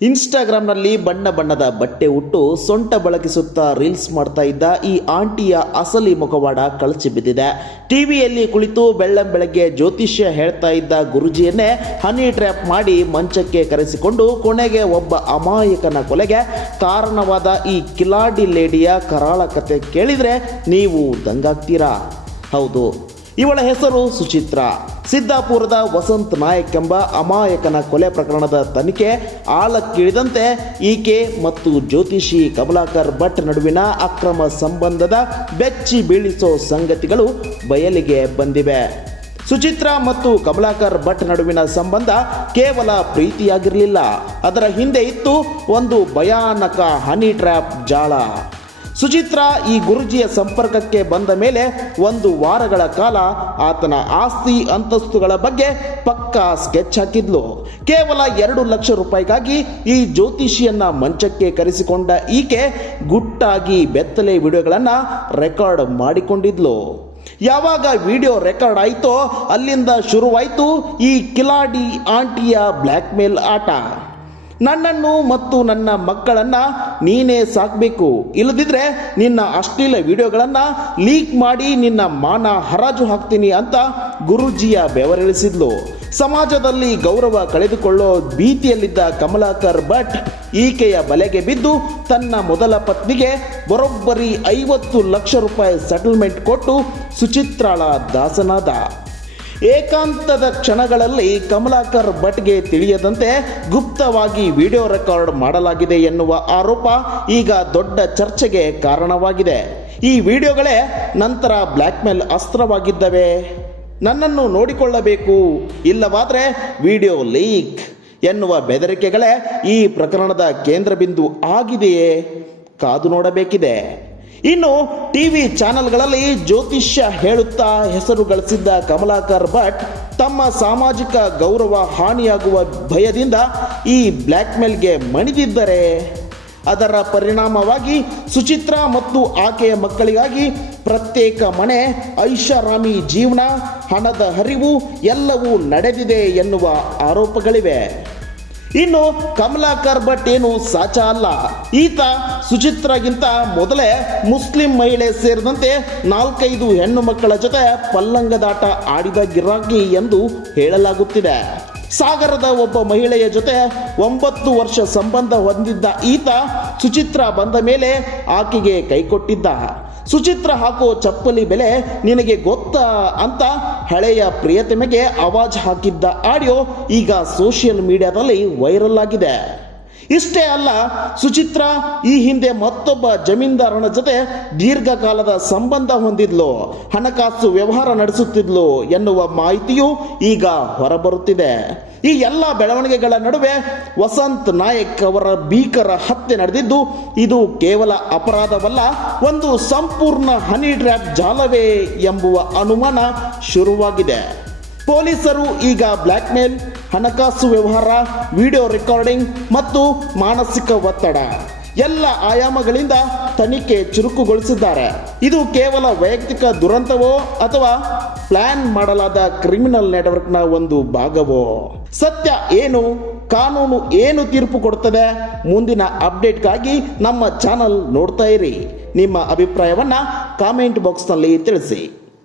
ಇನ್ಸ್ಟಾಗ್ರಾಮ್ನಲ್ಲಿ ಬಣ್ಣ ಬಣ್ಣದ ಬಟ್ಟೆ ಉಟ್ಟು ಸೊಂಟ ಬಳಕಿಸುತ್ತಾ ರೀಲ್ಸ್ ಮಾಡ್ತಾ ಇದ್ದ ಈ ಆಂಟಿಯ ಅಸಲಿ ಮುಖವಾಡ ಕಳಚಿ ಬಿದ್ದಿದೆ. ಟಿವಿಯಲ್ಲಿ ಕುಳಿತು ಬೆಳ್ಳಂಬೆಳಗ್ಗೆ ಜ್ಯೋತಿಷ್ಯ ಹೇಳ್ತಾ ಇದ್ದ ಗುರುಜಿಯನ್ನೇ ಹನಿ ಟ್ರ್ಯಾಪ್ ಮಾಡಿ ಮಂಚಕ್ಕೆ ಕರೆಸಿಕೊಂಡು ಕೊನೆಗೆ ಒಬ್ಬ ಅಮಾಯಕನ ಕೊಲೆಗೆ ಕಾರಣವಾದ ಈ ಕಿಲಾಡಿ ಲೇಡಿಯ ಕರಾಳ ಕತೆ ಕೇಳಿದರೆ ನೀವು ದಂಗಾಗ್ತೀರಾ. ಹೌದು, ಇವಳ ಹೆಸರು ಸುಚಿತ್ರಾ. ಸಿದ್ದಾಪುರದ ವಸಂತ್ ನಾಯಕ್ ಎಂಬ ಅಮಾಯಕನ ಕೊಲೆ ಪ್ರಕರಣದ ತನಿಖೆ ಆಳಕ್ಕಿಳಿದಂತೆ ಈಕೆ ಮತ್ತು ಜ್ಯೋತಿಷಿ ಕಮಲಾಕರ್ ಭಟ್ ನಡುವಿನ ಅಕ್ರಮ ಸಂಬಂಧದ ಬೆಚ್ಚಿ ಬೀಳಿಸೋ ಸಂಗತಿಗಳು ಬಯಲಿಗೆ ಬಂದಿವೆ. ಸುಚಿತ್ರಾ ಮತ್ತು ಕಮಲಾಕರ್ ಭಟ್ ನಡುವಿನ ಸಂಬಂಧ ಕೇವಲ ಪ್ರೀತಿಯಾಗಿರಲಿಲ್ಲ, ಅದರ ಹಿಂದೆ ಇತ್ತು ಒಂದು ಭಯಾನಕ ಹನಿ ಟ್ರ್ಯಾಪ್ ಜಾಲ. ಸುಚಿತ್ರಾ ಈ ಗುರುಜಿಯ ಸಂಪರ್ಕಕ್ಕೆ ಬಂದ ಮೇಲೆ 1 ವಾರಗಳ ಕಾಲ ಆತನ ಆಸ್ತಿ ಅಂತಸ್ತುಗಳ ಬಗ್ಗೆ ಪಕ್ಕಾ ಸ್ಕೆಚ್ ಹಾಕಿದ್ಲು. ಕೇವಲ 2 ಲಕ್ಷ ರೂಪಾಯಿಗಾಗಿ ಈ ಜ್ಯೋತಿಷಿಯನ್ನ ಮಂಚಕ್ಕೆ ಕರೆಸಿಕೊಂಡ ಈಕೆ ಗುಟ್ಟಾಗಿ ಬೆತ್ತಲೆ ವಿಡಿಯೋಗಳನ್ನು ರೆಕಾರ್ಡ್ ಮಾಡಿಕೊಂಡಿದ್ಲು. ಯಾವಾಗ ವಿಡಿಯೋ ರೆಕಾರ್ಡ್ ಆಯಿತೋ ಅಲ್ಲಿಂದ ಶುರುವಾಯಿತು ಈ ಕಿಲಾಡಿ ಆಂಟಿಯ ಬ್ಲ್ಯಾಕ್ ಮೇಲ್ ಆಟ. ನನ್ನನ್ನು ಮತ್ತು ನನ್ನ ಮಕ್ಕಳನ್ನು ನೀನೇ ಸಾಕಬೇಕು, ಇಲ್ಲದಿದ್ದರೆ ನಿನ್ನ ಅಶ್ಲೀಲ ವಿಡಿಯೋಗಳನ್ನು ಲೀಕ್ ಮಾಡಿ ನಿನ್ನ ಮಾನ ಹರಾಜು ಹಾಕ್ತೀನಿ ಅಂತ ಗುರೂಜಿಯ ಬೆವರಿಳಿಸಿದ್ಲು. ಸಮಾಜದಲ್ಲಿ ಗೌರವ ಕಳೆದುಕೊಳ್ಳೋ ಭೀತಿಯಲ್ಲಿದ್ದ ಕಮಲಾಕರ್ ಭಟ್ ಈಕೆಯ ಬಲೆಗೆ ಬಿದ್ದು ತನ್ನ ಮೊದಲ ಪತ್ನಿಗೆ ಬರೋಬ್ಬರಿ 50 ಲಕ್ಷ ರೂಪಾಯಿ ಸೆಟಲ್ಮೆಂಟ್ ಕೊಟ್ಟು ಸುಚಿತ್ರಾಳ ದಾಸನಾದ. ಏಕಾಂತದ ಕ್ಷಣಗಳಲ್ಲಿ ಕಮಲಾಕರ್ ಭಟ್ಗೆ ತಿಳಿಯದಂತೆ ಗುಪ್ತವಾಗಿ ವಿಡಿಯೋ ರೆಕಾರ್ಡ್ ಮಾಡಲಾಗಿದೆ ಎನ್ನುವ ಆರೋಪ ಈಗ ದೊಡ್ಡ ಚರ್ಚೆಗೆ ಕಾರಣವಾಗಿದೆ. ಈ ವಿಡಿಯೋಗಳೇ ನಂತರ ಬ್ಲ್ಯಾಕ್ಮೇಲ್ ಅಸ್ತ್ರವಾಗಿದ್ದವೆ. ನನ್ನನ್ನು ನೋಡಿಕೊಳ್ಳಬೇಕು, ಇಲ್ಲವಾದರೆ ವಿಡಿಯೋ ಲೀಕ್ ಎನ್ನುವ ಬೆದರಿಕೆಗಳೇ ಈ ಪ್ರಕರಣದ ಕೇಂದ್ರ ಬಿಂದು ಆಗಿದೆಯೇ? ಕಾದು ನೋಡಬೇಕಿದೆ. ಇನ್ನು ಟಿವಿ ಚಾನೆಲ್ಗಳಲ್ಲಿ ಜ್ಯೋತಿಷ್ಯ ಹೇಳುತ್ತಾ ಹೆಸರು ಗಳಿಸಿದ್ದ ಕಮಲಾಕರ್ ಭಟ್ ತಮ್ಮ ಸಾಮಾಜಿಕ ಗೌರವ ಹಾನಿಯಾಗುವ ಭಯದಿಂದ ಈ ಬ್ಲ್ಯಾಕ್ಮೇಲ್ಗೆ ಮಣಿದಿದ್ದರೆ ಅದರ ಪರಿಣಾಮವಾಗಿ ಸುಚಿತ್ರಾ ಮತ್ತು ಆಕೆಯ ಮಕ್ಕಳಿಗಾಗಿ ಪ್ರತ್ಯೇಕ ಮನೆ, ಐಷಾರಾಮಿ ಜೀವನ, ಹಣದ ಹರಿವು ಎಲ್ಲವೂ ನಡೆದಿದೆ ಎನ್ನುವ ಆರೋಪಗಳಿವೆ. ಇನ್ನು ಕಮಲಾಕರ್ ಭಟ್ ಏನು ಸಾಚ ಅಲ್ಲ. ಈತ ಸುಚಿತ್ರಾಗಿಂತ ಮೊದಲೇ ಮುಸ್ಲಿಂ ಮಹಿಳೆ ಸೇರಿದಂತೆ 4-5 ಹೆಣ್ಣು ಮಕ್ಕಳ ಜೊತೆ ಪಲ್ಲಂಗದಾಟ ಆಡಿದ ಗಿರಾಕಿ ಎಂದು ಹೇಳಲಾಗುತ್ತಿದೆ. ಸಾಗರದ ಒಬ್ಬ ಮಹಿಳೆಯ ಜೊತೆ 9 ವರ್ಷ ಸಂಬಂಧ ಹೊಂದಿದ್ದ ಈತ ಸುಚಿತ್ರಾ ಬಂದ ಮೇಲೆ ಆಕೆಗೆ ಕೈಕೊಟ್ಟಿದ್ದ. ಸುಚಿತ್ರಾ ಹಾಕೋ ಚಪ್ಪಲಿ ಬೆಲೆ ನಿನಗೆ ಗೊತ್ತಾ ಅಂತ ಹಳೆಯ ಪ್ರಿಯತಮೆಗೆ ಆವಾಜ್ ಹಾಕಿದ್ದ ಆಡಿಯೋ ಈಗ ಸೋಷಿಯಲ್ ಮೀಡಿಯಾದಲ್ಲಿ ವೈರಲ್ ಆಗಿದೆ. ಇಷ್ಟೇ ಅಲ್ಲ, ಸುಚಿತ್ರಾ ಈ ಹಿಂದೆ ಮತ್ತೊಬ್ಬ ಜಮೀನ್ದಾರನ ಜೊತೆ ದೀರ್ಘಕಾಲದ ಸಂಬಂಧ ಹೊಂದಿದ್ಲು, ಹಣಕಾಸು ವ್ಯವಹಾರ ನಡೆಸುತ್ತಿದ್ಲು ಎನ್ನುವ ಮಾಹಿತಿಯೂ ಈಗ ಹೊರಬರುತ್ತಿದೆ. ಈ ಎಲ್ಲ ಬೆಳವಣಿಗೆಗಳ ನಡುವೆ ವಸಂತ್ ನಾಯಕ್ ಅವರ ಭೀಕರ ಹತ್ಯೆ ನಡೆದಿದ್ದು ಇದು ಕೇವಲ ಅಪರಾಧವಲ್ಲ, ಒಂದು ಸಂಪೂರ್ಣ ಹನಿ ಟ್ರ್ಯಾಪ್ ಜಾಲವೇ ಎಂಬುವ ಅನುಮಾನ ಶುರುವಾಗಿದೆ. ಪೊಲೀಸರು ಈಗ ಬ್ಲ್ಯಾಕ್ಮೇಲ್, ಹಣಕಾಸು ವ್ಯವಹಾರ, ವಿಡಿಯೋ ರೆಕಾರ್ಡಿಂಗ್ ಮತ್ತು ಮಾನಸಿಕ ಒತ್ತಡ ಎಲ್ಲ ಆಯಾಮಗಳಿಂದ ತನಿಖೆ ಚುರುಕುಗೊಳಿಸಿದ್ದಾರೆ. ಇದು ಕೇವಲ ವೈಯಕ್ತಿಕ ದುರಂತವೋ ಅಥವಾ ಪ್ಲಾನ್ ಮಾಡಲಾದ ಕ್ರಿಮಿನಲ್ ನೆಟ್ವರ್ಕ್ನ ಒಂದು ಭಾಗವೋ? ಸತ್ಯ ಏನು, ಕಾನೂನು ಏನು ತೀರ್ಪು ಕೊಡುತ್ತದೆ? ಮುಂದಿನ ಅಪ್ಡೇಟ್ಗಾಗಿ ನಮ್ಮ ಚಾನಲ್ ನೋಡ್ತಾ ಇರಿ. ನಿಮ್ಮ ಅಭಿಪ್ರಾಯವನ್ನು ಕಾಮೆಂಟ್ ಬಾಕ್ಸ್ನಲ್ಲಿ ತಿಳಿಸಿ.